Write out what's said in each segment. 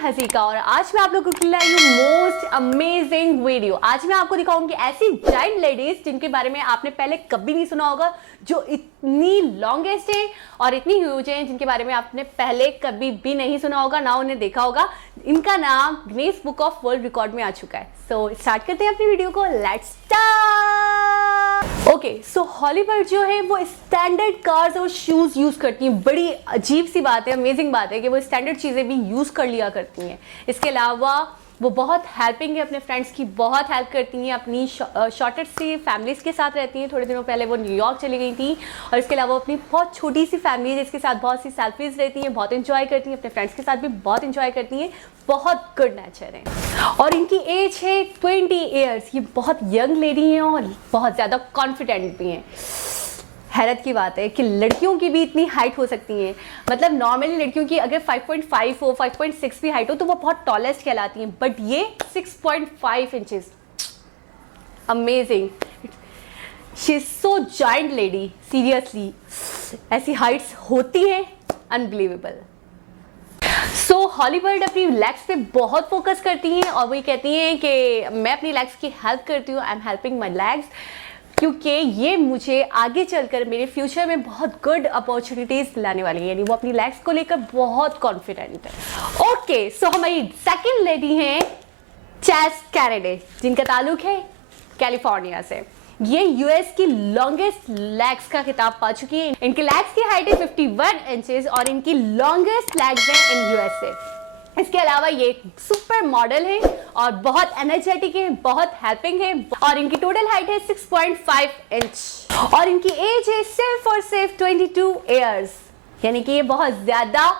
हंसी का और आज मैं आप लोगों के लिए लाई हूँ मोस्ट अमेजिंग वीडियो। आज मैं आपको दिखाऊंगी ऐसी जाइंट लेडीज जिनके बारे में आपने पहले कभी नहीं सुना होगा, जो इतनी लॉन्गेस्ट है और इतनी ह्यूज है, जिनके बारे में आपने पहले कभी भी नहीं सुना होगा, ना उन्हें देखा होगा। इनका नाम Guinness book of world record में आ चुका है। सो स्टार्ट करते हैं अपनी वीडियो को। Let's start. Okay, so Holly Bird जो है वो स्टैंडर्ड कार्स और शूज यूज करती हैं। बड़ी अजीब सी बात है, अमेजिंग बात है कि वो स्टैंडर्ड चीजें भी यूज कर लिया करती हैं। इसके अलावा वो बहुत हेल्पिंग है, अपने फ्रेंड्स की बहुत हेल्प करती हैं, अपनी शॉर्टेस्ट सी फैमिलीज के साथ रहती हैं। थोड़े दिनों पहले वो न्यूयॉर्क चली गई थी और इसके अलावा अपनी बहुत छोटी सी फैमिली है जिसके साथ बहुत सी सेल्फीज रहती हैं, बहुत इंजॉय करती हैं, अपने फ्रेंड्स के साथ भी बहुत इंजॉय करती हैं। बहुत गुड नेचर है और इनकी एज है 20 ईयर्स। ये बहुत यंग लेडी हैं और बहुत ज़्यादा कॉन्फिडेंट भी हैं। हैरत की बात है कि लड़कियों की भी इतनी हाइट हो सकती है। मतलब नॉर्मली लड़कियों की अगर 5.5 हो, 5.6 भी हाइट हो तो वो बहुत टॉलेस्ट कहलाती हैं, बट ये 6.5 inches. Amazing, she is so giant lady. Seriously ऐसी हाइट्स होती हैं, अनबिलीवेबल। सो हॉली बर्ड अपनी लेग्स पे बहुत फोकस करती हैं और वो कहती हैं कि मैं अपनी लेग्स की हेल्प करती हूँ, I am helping my legs, क्योंकि ये मुझे आगे चलकर मेरे फ्यूचर में बहुत गुड अपॉर्चुनिटीज लाने वाली है। यानी वो अपनी लेग्स को लेकर बहुत कॉन्फिडेंट है। ओके, सो हमारी सेकंड लेडी हैं चैस कैनेडे, जिनका ताल्लुक है कैलिफोर्निया से। ये यूएस की लॉन्गेस्ट लेग्स का खिताब पा चुकी है। इनकी लेग्स की हाइट है 51 इंचेस और इनकी लॉन्गेस्ट लेग्स हैं इन यूएसए। इसके अलावा ये एक सुपर मॉडल है और बहुत एनर्जेटिक है, बहुत हेल्पिंग है और इनकी टोटल हाइट है 6.5 इंच और इनकी एज है सिर्फ और सिर्फ 22 ईयर्स। यानी कि ये बहुत ज्यादा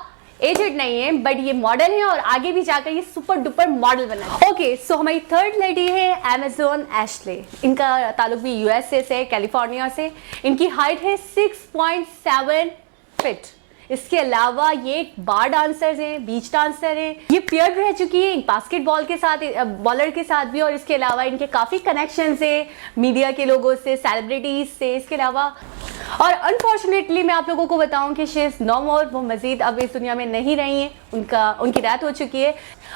एजेड नहीं है, बट ये मॉडल है और आगे भी जाकर ये सुपर डुपर मॉडल बना है। ओके, सो हमारी थर्ड लेडी है अमेजन एशले। इनका ताल्लुक भी यूएसए से, कैलिफोर्निया से। इनकी हाइट है 6.7 फीट। इसके अलावा ये बार डांसर हैं, बीच डांसर हैं। ये पेयर रह चुकी है बास्केटबॉल के साथ, बॉलर के साथ भी, और इसके अलावा इनके काफ़ी कनेक्शंस है मीडिया के लोगों से, सेलिब्रिटीज से। इसके अलावा और अनफॉर्चुनेटली मैं आप लोगों को बताऊं कि शी इज नो मोर, वो मजीद अब इस दुनिया में नहीं रही हैं। उनकी डेथ हो चुकी है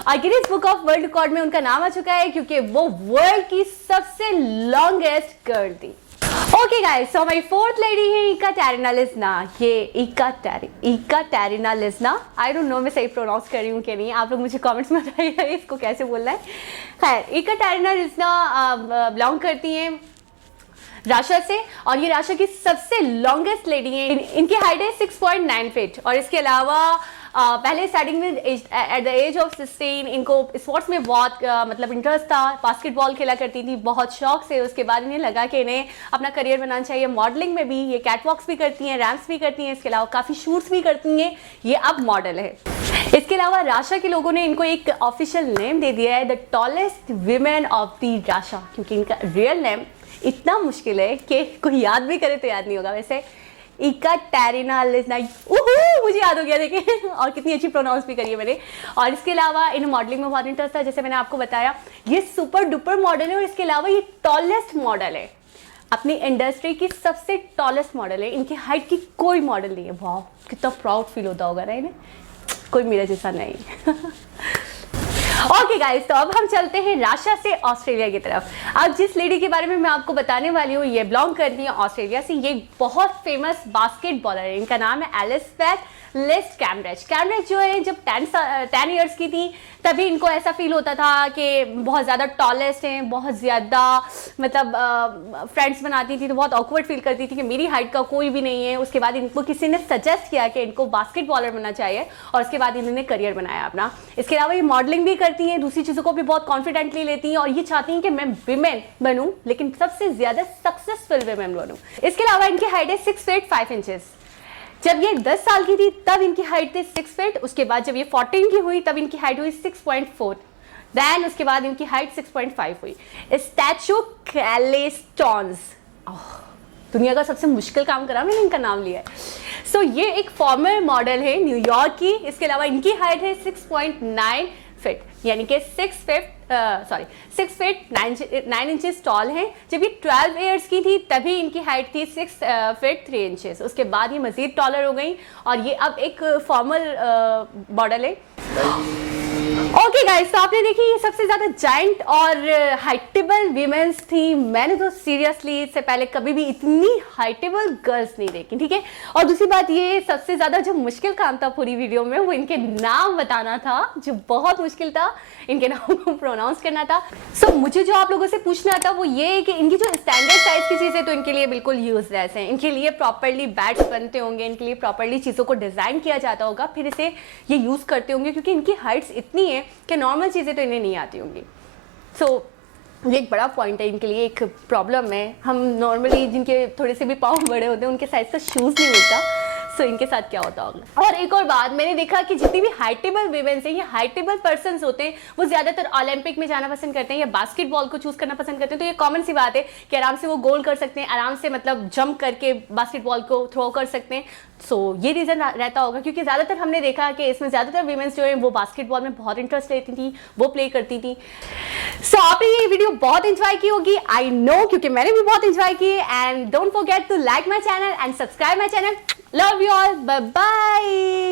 और Guinness book of world record में उनका नाम आ चुका है क्योंकि वो वर्ल्ड की सबसे लॉन्गेस्ट गर्ल थी। ओके गाइस, सो हमारी फोर्थ लेडी है इकाटेरिना लिजना। ये इकाटेरिना लिजना, आई डोंट नो मैं सही प्रोनाउंस कर रही हूँ कि नहीं, आप लोग मुझे कमेंट्स में बताइए इसको कैसे बोलना है। खैर, इकाटेरिना लिजना बिलोंग करती हैं रशिया से और ये रशिया की सबसे लॉन्गेस्ट लेडी है। इनकी हाइट है 6.9 फीट और इसके अलावा पहले स्टार्टिंग में एट द एज ऑफ 16 इनको स्पोर्ट्स में बहुत मतलब इंटरेस्ट था। बास्केटबॉल खेला करती थी बहुत शौक से। उसके बाद इन्हें लगा कि इन्हें अपना करियर बनाना चाहिए। मॉडलिंग में भी ये कैटवॉक्स भी करती हैं, रैम्प्स भी करती हैं, इसके अलावा काफ़ी शूट्स भी करती हैं। ये अब मॉडल है। इसके अलावा राशा के लोगों ने इनको एक ऑफिशियल नेम दे दिया है, the tallest women of the Russia, क्योंकि इनका रियल नेम इतना मुश्किल है कि कोई याद भी करे तो याद नहीं होगा। वैसे इकाटेरिना लिजना, मुझे याद हो गया देखिए, और कितनी अच्छी प्रोनाउंस भी करी है मैंने। और इसके अलावा इन मॉडलिंग में बहुत इंटरेस्ट था, जैसे मैंने आपको बताया। ये सुपर डुपर मॉडल है और इसके अलावा ये टॉलेस्ट मॉडल है, अपनी इंडस्ट्री की सबसे टॉलेस्ट मॉडल है। इनकी हाइट की कोई मॉडल नहीं है। वाह, कितना प्राउड फील होता होगा ना इन्हें, कोई मेरा जैसा नहीं। ओके गाइस, तो अब हम चलते हैं रशिया से ऑस्ट्रेलिया की तरफ। अब जिस लेडी के बारे में मैं आपको बताने वाली हूँ ये बिलोंग करती है ऑस्ट्रेलिया से। ये बहुत फेमस बास्केट बॉलर है। इनका नाम है एलिसबेथ लिस्ट कैम्ब्रिज। कैम्ब्रिज जो है जब 10 ईयर्स की थी तभी इनको ऐसा फील होता था कि बहुत ज़्यादा टॉलेस्ट हैं, बहुत ज़्यादा मतलब फ्रेंड्स बनाती थी तो बहुत ऑकवर्ड फील करती थी कि मेरी हाइट का कोई भी नहीं है। उसके बाद इनको किसी ने सजेस्ट किया कि इनको बास्केट बॉलर बनना चाहिए और उसके बाद इन्होंने करियर बनाया अपना। इसके अलावा ये मॉडलिंग भी करती हैं, दूसरी चीज़ों को भी बहुत कॉन्फिडेंटली लेती हैं और ये चाहती हैं कि मैं विमेन बनूँ, लेकिन सबसे ज़्यादा सक्सेसफुल विमेन बनूँ। इसके अलावा इनकी हाइट है 6 फीट 5 इंचेस। जब ये 10 साल की थी तब इनकी हाइट थी 6 फीट। उसके बाद जब ये 14 की हुई तब इनकी हाइट हुई 6.4। देन उसके बाद इनकी हाइट 6.5 हुई। स्टैचू कैलेस्टॉन्स, दुनिया का सबसे मुश्किल काम करा मैंने इनका नाम लिया है। सो ये एक फॉर्मर मॉडल है न्यूयॉर्क की। इसके अलावा इनकी हाइट है 6.9 फीट, यानी कि 6 फीट 9 इंचेस टॉल हैं। जब ये 12 ईयर्स की थी तभी इनकी हाइट थी 6 फीट 3 इंचेस। उसके बाद ये मजीद टॉलर हो गई और ये अब एक फॉर्मल मॉडल है। ओके गाइस, तो आपने देखी ये सबसे ज्यादा जायंट और हाइटेबल वीमेंस थी। मैंने तो सीरियसली इससे पहले कभी भी इतनी हाइटेबल गर्ल्स नहीं देखी, ठीक है। और दूसरी बात, ये सबसे ज्यादा जो मुश्किल काम था पूरी वीडियो में वो इनके नाम बताना था, जो बहुत मुश्किल था। इनके नाम को प्रोनाउंस करना था। सो मुझे जो आप लोगों से पूछना था वो ये है कि इनकी जो स्टैंडर्ड साइज की चीजें तो इनके लिए बिल्कुल यूजलेस है। इनके लिए प्रॉपरली बैट्स बनते होंगे, इनके लिए प्रॉपरली चीजों को डिजाइन किया जाता होगा, फिर इसे ये यूज करते होंगे, क्योंकि इनकी हाइट्स इतनी है कि नॉर्मल चीज़ें तो इन्हें नहीं आती होंगी। सो ये एक बड़ा पॉइंट है इनके लिए, एक प्रॉब्लम है। हम नॉर्मली जिनके थोड़े से भी पाँव बड़े होते हैं उनके साइज का शूज़ नहीं मिलता। सो इनके साथ क्या होता होगा। और एक और बात, मैंने देखा कि जितनी भी हाइटेबल वीमेंस हैं, ये हाइटेबल पर्सन्स होते हैं, वो ज्यादातर ओलंपिक में जाना पसंद करते हैं या बास्केटबॉल को चूज करना पसंद करते हैं। तो ये कॉमन सी बात है कि आराम से वो गोल कर सकते हैं, आराम से मतलब जंप करके बास्केटबॉल को थ्रो कर सकते हैं। सो ये रीजन रहता होगा, क्योंकि ज्यादातर हमने देखा कि इसमें ज्यादातर वीमेंस जो है वो बास्केटबॉल में बहुत इंटरेस्ट लेती थी, वो प्ले करती थी। सो आपने ये वीडियो बहुत एंजॉय की होगी, आई नो, क्योंकि मैंने भी बहुत एंजॉय की। And don't forget to like my channel and subscribe my channel. Love you all. Bye bye.